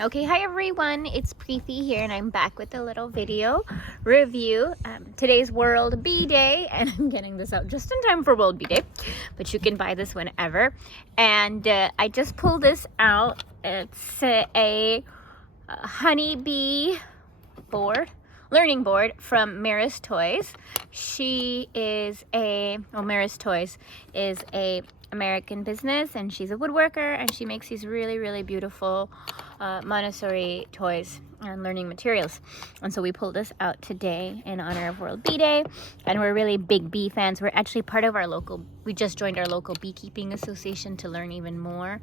Okay, hi everyone, it's Preeti here and I'm back with a little video review. Today's World Bee Day and I'm getting this out just in time for World Bee Day, but you can buy this whenever. And I just pulled this out. It's a Honeybee board, learning board from Mirus Toys. She is Mirus Toys is a American business and she's a woodworker and she makes these really beautiful Montessori toys and learning materials. And so we pulled this out today in honor of World Bee Day, and we're really big bee fans. We're actually part of we just joined our local beekeeping association to learn even more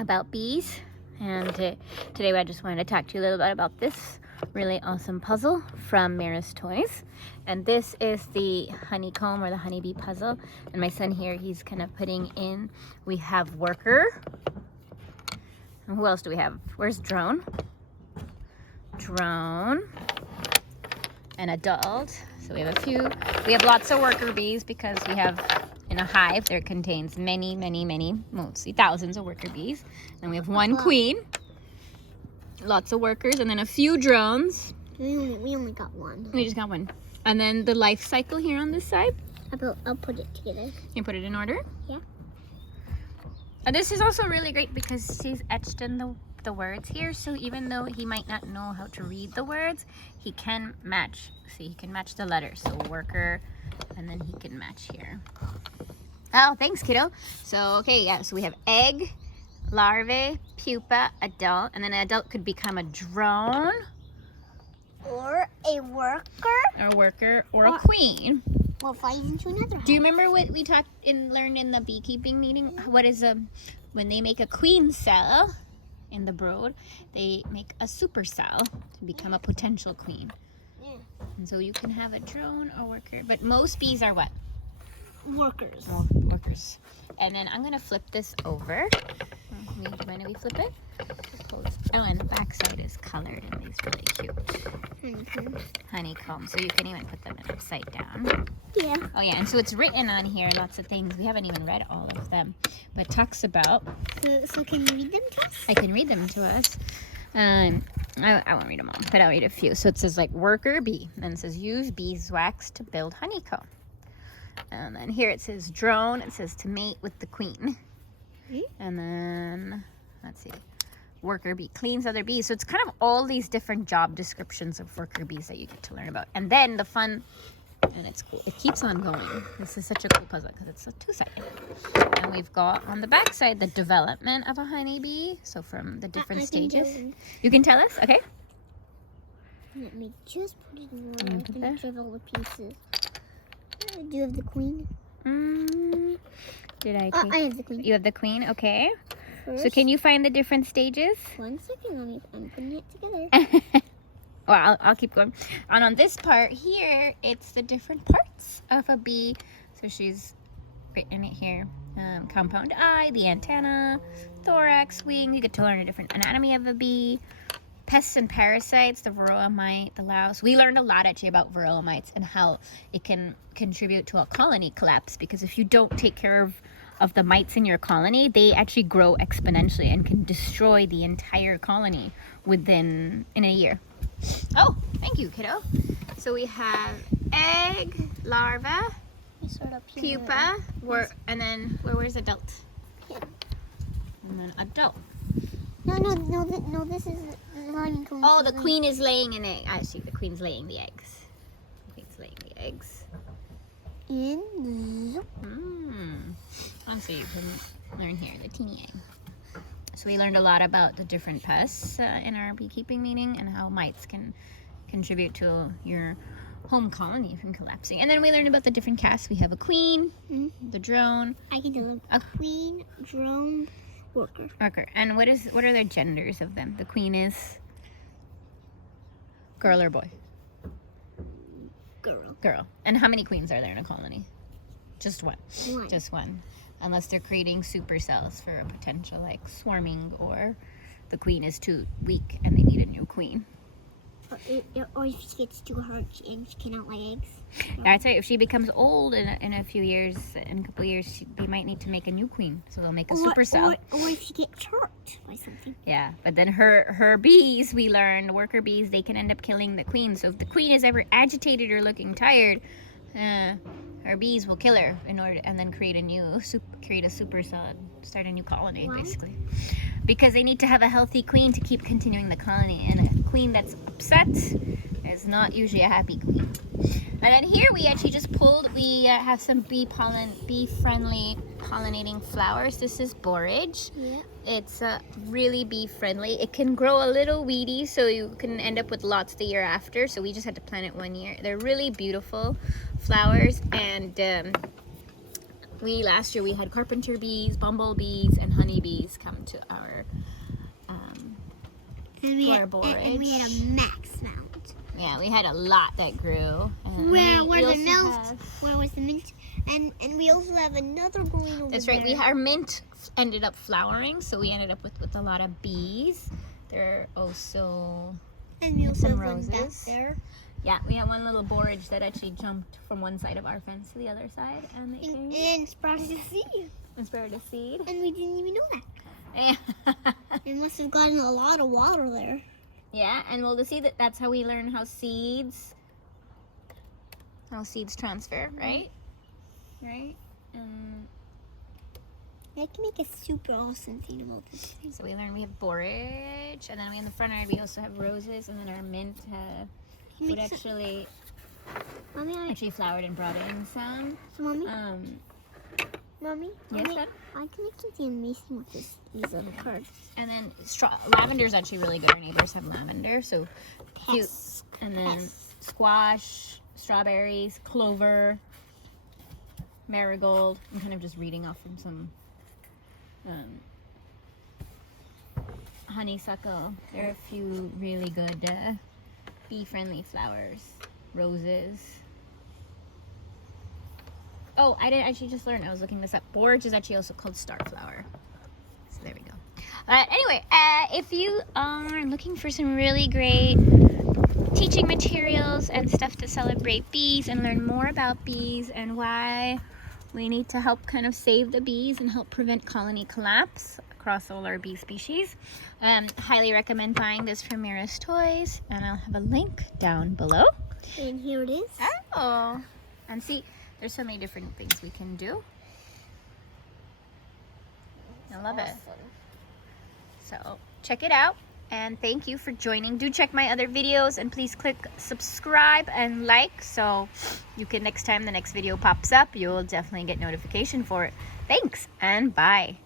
about bees. And today I just wanted to talk to you a little bit about this really awesome puzzle from Mirus Toys. And this is the honeycomb or the honeybee puzzle. And my son here, he's kind of putting in, we have worker. And who else do we have? Where's drone? Drone. And adult. So we have lots of worker bees because we have, in a hive, there contains many, mostly thousands of worker bees. And we have one queen, lots of workers, and then a few drones. We only got one. We just got one. And then the life cycle here on this side. I'll put it together. You put it in order? Yeah. And this is also really great because she's etched in the words here. So even though he might not know how to read the words, he can match. See, he can match the letters. So worker, and then he can match here. Oh, thanks, kiddo. So, okay, yeah, so we have egg, larvae, pupa, adult, and then an adult could become a drone. Or a worker. Or a queen. Or fly into another hive. Do you remember what we learned in the beekeeping meeting? What is when they make a queen cell in the brood, they make a super cell to become a potential queen. Yeah. And so you can have a drone or worker, but most bees are what? Workers. Oh, workers. And then I'm gonna flip this over. Do you mind if we flip it? Oh, and the back side is colored in these really cute honeycomb. So you can even put them in upside down. Yeah. Oh yeah, and so it's written on here lots of things. We haven't even read all of them, but it talks about. So can you read them to us? I can read them to us. I won't read them all, but I'll read a few. So it says like worker bee, then it says use beeswax to build honeycomb. And then here it says drone. It says to mate with the queen. And then let's see, worker bee cleans other bees. So it's kind of all these different job descriptions of worker bees that you get to learn about. And then the fun, and it's cool, it keeps on going. This is such a cool puzzle because it's a two-sided. And we've got on the back side the development of a honeybee. So from the different stages. You can tell us? Okay. Let me just put it in order. I'm going to all the pieces. Do you have the queen? Did I I have the queen. You have the queen? Okay. First, So can you find the different stages? 1 second, I'm putting it together. Well, I'll keep going. And on this part here, it's the different parts of a bee. So she's written it here. Compound eye, the antenna, thorax, wing. You get to learn a different anatomy of a bee. Pests and parasites, the Varroa Mite, the louse. We learned a lot actually about Varroa Mites and how it can contribute to a colony collapse, because if you don't take care of the mites in your colony, they actually grow exponentially and can destroy the entire colony in a year. Oh, thank you, kiddo. So we have egg, larva, pupa, and then where's adult? Yeah. And then adult. No, this is the honeycomb. Oh, the queen is laying an egg. I see, the queen's laying the eggs. The queen's laying the eggs. So you can learn here, the teeny egg. So we learned a lot about the different pests in our beekeeping meeting and how mites can contribute to your home colony from collapsing. And then we learned about the different castes. We have a queen, the drone. I can do them. A queen, drone, worker. And what are the genders of them? The queen is girl or boy? Girl. And how many queens are there in a colony? Just one. Just one. Unless they're creating supercells for a potential like swarming, or the queen is too weak and they need a new queen. Or if she gets too hard and she cannot lay eggs. That's right. If she becomes old in a few years, in a couple years, they might need to make a new queen. So they'll make a super cell. Or if she gets hurt by something. Yeah, but then her bees, we learned, worker bees, they can end up killing the queen. So if the queen is ever agitated or looking tired, her bees will kill her and then create a super cell, start a new colony. Why? Basically, because they need to have a healthy queen to keep continuing the colony, and a queen that's upset is not usually a happy queen. And then here we actually just pulled, we have some bee-friendly pollinating flowers. This is borage. Yeah. It's really bee-friendly. It can grow a little weedy, so you can end up with lots the year after. So we just had to plant it 1 year. They're really beautiful flowers. And last year we had carpenter bees, bumblebees, and honeybees come to our borage. And we had a max mount. Yeah, we had a lot that grew. Where was the mint? And we also have another growing over there. That's right. Our mint ended up flowering, so we ended up with a lot of bees. There are also some roses. Back there. Yeah, we had one little borage that actually jumped from one side of our fence to the other side, and sprouted a seed. And sprouted a seed. And we didn't even know that. Yeah. It must have gotten a lot of water there. Yeah, and we'll see that's how we learn how seeds transfer, right? Right? I can make a super awesome thing about this. So we learned we have borage, and then in the front yard we also have roses, and then our mint actually flowered and brought in some. So, Mommy? Yes, Dad? I can make something amazing with these other cards. And then lavender is actually really good. Our neighbors have lavender, so cute. And then squash, strawberries, clover, marigold. I'm kind of just reading off from some honeysuckle. There are a few really good bee-friendly flowers. Roses. Oh, I didn't actually just learn. I was looking this up. Borage is actually also called starflower. So there we go. Anyway, if you are looking for some really great teaching materials and stuff to celebrate bees and learn more about bees and why we need to help kind of save the bees and help prevent colony collapse across all our bee species, highly recommend buying this from Mirus Toys, and I'll have a link down below. And here it is. Oh, and see, there's so many different things we can do. I love it. So check it out, and thank you for joining. Do check my other videos, and please click subscribe and like so you can, next time the next video pops up, you'll definitely get notification for it. Thanks, and bye.